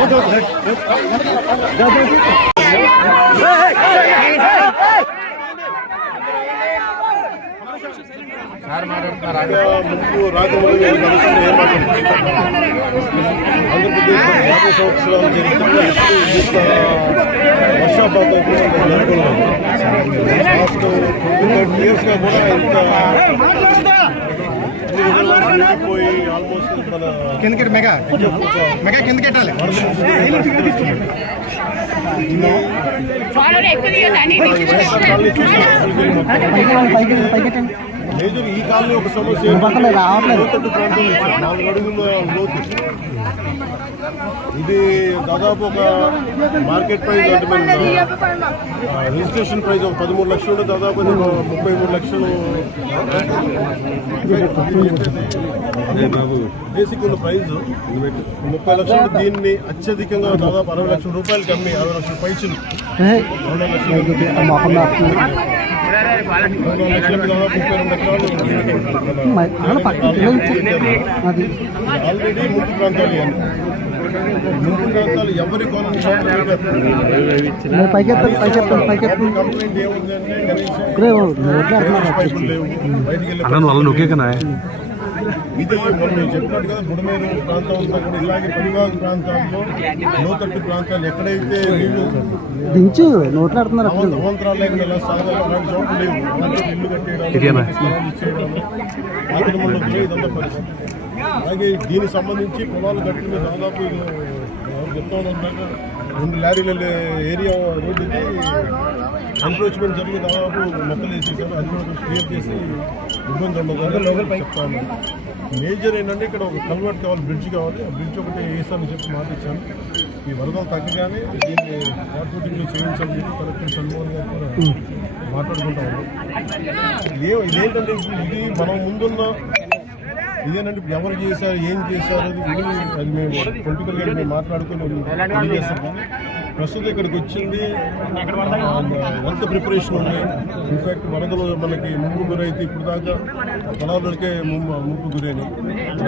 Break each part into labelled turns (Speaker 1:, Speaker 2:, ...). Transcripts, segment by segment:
Speaker 1: ముందు రాకముందు ఈ పరిస్థితులు ఏం మాట్లాడుతున్నారు? ఆంధ్రప్రదేశ్లో యాభై సంవత్సరాలు చరిత్రలో ఎప్పుడు ఇంత వర్షాపాతం కూడా జరగలేదు లాస్ట్ ట్వంటీ థర్టీ ఇయర్స్గా కూడా ఇంత మునిగిపోయి ఆల్మోస్ట్ మన
Speaker 2: కిందకి మెగా. మెగా కిందకి పెట్టాలి
Speaker 3: ఫాలోర్ ఎక్కువ దిగదండి
Speaker 1: మేజర్ ఈ కాలనీ ఒక సమస్య లోతట్టు ప్రాంతం ఇచ్చారు. నాలుగు అడుగుల లోతు. ఇది దాదాపు ఒక మార్కెట్ ప్రైస్ అంటే మన ఆ, రిజిస్ట్రేషన్ ప్రైస్ ఒక పదమూడు లక్షలు ఉంటే దాదాపు ముప్పై మూడు లక్షలు. బేసిక్ ఉన్న ప్రైస్ ముప్పై లక్షలు దీన్ని అత్యధికంగా దాదాపు అరవై లక్షల రూపాయలకి అమ్మి అరవై లక్షల పైసలు అరవై లక్షలు ఎకరాలు ఆల్రెడీ ముంపు ప్రాంతాలు. ముంపు ప్రాంతాలు ఎవరి కాలనీ
Speaker 4: పైకెత్తాను పైకెత్తాను పైకెత్తాను
Speaker 1: కంప్లైంట్ ఏముందంటే కనీసం
Speaker 4: ఇక్కడే
Speaker 1: డ్రైనేజ్ పైపులు లేవు బయటికి వెళ్ళే
Speaker 5: నొక్కేకనా
Speaker 1: ఇది మనం నేను చెప్పినట్టు కదా బుడమేరు ప్రాంతం అంతా కూడా ఇలాగే పరివాహక ప్రాంతాల్లో లోతట్టు ప్రాంతాలు ఎక్కడైతే నీళ్ళు
Speaker 4: దించు నోట్లు ఆడుతున్నారు అప్పుడు.
Speaker 1: అవంతరాలు లేకుండా ఎలా సాగాలి అలాంటి చోట్లు లేవు. ఇల్లు కట్టేయడం ఆక్రమణలో ఇదంతా పరిస్థితి. అలాగే దీనికి సంబంధించి పొలాలు కట్టిన దాదాపు చెప్తా ఉన్నారు రెండు లారీల ఏరియా రోడ్డుకి ఎన్క్రోచ్మెంట్ జరిగి దాదాపు మొక్కలు వేసేసారు. అది కూడా క్లియర్ చేసి ఇబ్బంది ఉండదు. చెప్తాను. మేజర్ ఏంటంటే ఇక్కడ ఒక కల్వర్ట్ కావాలి బ్రిడ్జ్ కావాలి. ఆ బ్రిడ్జ్ ఒకటి వేస్తామని చెప్పి మాట ఇచ్చాను. ఈ వరదలు తగ్గగానే దీన్ని కార్పొరేటింగ్లో చేయించాలని చెప్పి కలెక్టర్ చంద్రబాబు గారు కూడా మాట్లాడుకుంటాము ఇదే ఇదేంటంటే ఇప్పుడు ఇది మనం ముందున్న ఇదేనంటే ఇప్పుడు ఎవరు చేశారు ఏం చేశారు అది అది మేము పొలిటికల్గా మేము మాట్లాడుకుని తెలియజేస్తాం. కానీ ప్రస్తుతం ఇక్కడికి వచ్చింది. ఎంత ప్రిపరేషన్ ఉన్నాయి ఇన్ఫాక్ట్ వరదలు మనకి ముంపు గురైతే ఇప్పుడు దాకా పొలాలకే ముంపు ముంపు గురైనవి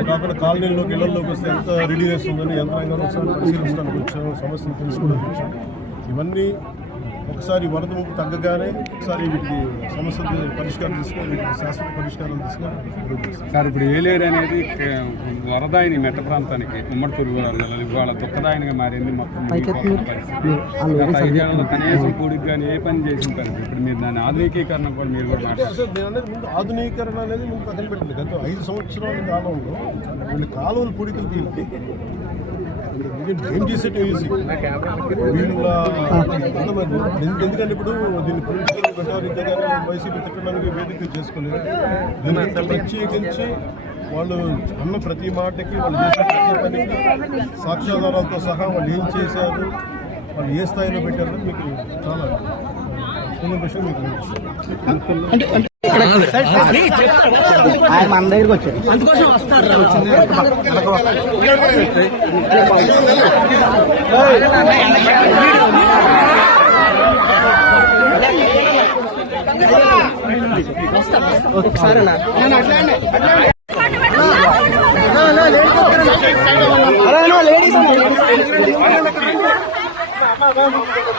Speaker 1: కాకుండా కాలనీలోకి ఇళ్ళలోకి వస్తే ఎంత రెడీనెస్ ఉందని యంత్రాంగాన్ని ఒకసారి పరిశీలించడానికి వచ్చాము సమస్యను తెలుసుకోవడానికి వచ్చాము. ఇవన్నీ ఒకసారి వరద ముప్పు తగ్గగానే ఒకసారి వీటికి సమస్యలు పరిష్కారం తీసుకొని వీటికి శాశ్వత పరిష్కారం తీసుకొని
Speaker 6: సార్ ఇప్పుడు ఏలేరు అనేది వరదాయిని మెట్ట ప్రాంతానికి ఉమ్మడి పురుగు ఇవాళ దుఃఖదాయనిగా మారింది మొత్తం పరిస్థితి. కనీసం కూడికి కానీ ఏ పని చేసిన పరిస్థితి ఇప్పుడు మీరు దాని ఆధునికీకరణ కూడా మీరు కూడా
Speaker 1: నేను అనేది ముందు ఆధునీకరణ అనేది ముందు పక్కన పెట్టింది గత ఐదు సంవత్సరాల కాలంలో వీళ్ళు కాలువలు పొడికలు తీయాలి ఏం చేసేట్టు ఈజీ ఎందుకంటే ఇప్పుడు దీన్ని పొలిటికల్ పెట్టారు వైసీపీ తిట్టడానికి వేదిక చేసుకోలేదు దీన్ని ప్రత్యేకించి వాళ్ళు అన్న ప్రతి మాటకి వాళ్ళు చేసిన ప్రతి పనికి సాక్ష్యాధారాలతో సహా వాళ్ళు ఏం చేశారు వాళ్ళు ఏ స్థాయిలో పెట్టారు మీకు చాలా కొన్ని విషయం మీకు ఇక్కడ
Speaker 4: ఆయన మన దగ్గరికి వచ్చారు అందుకోసం వస్తారు ఒకసారి లేడీస్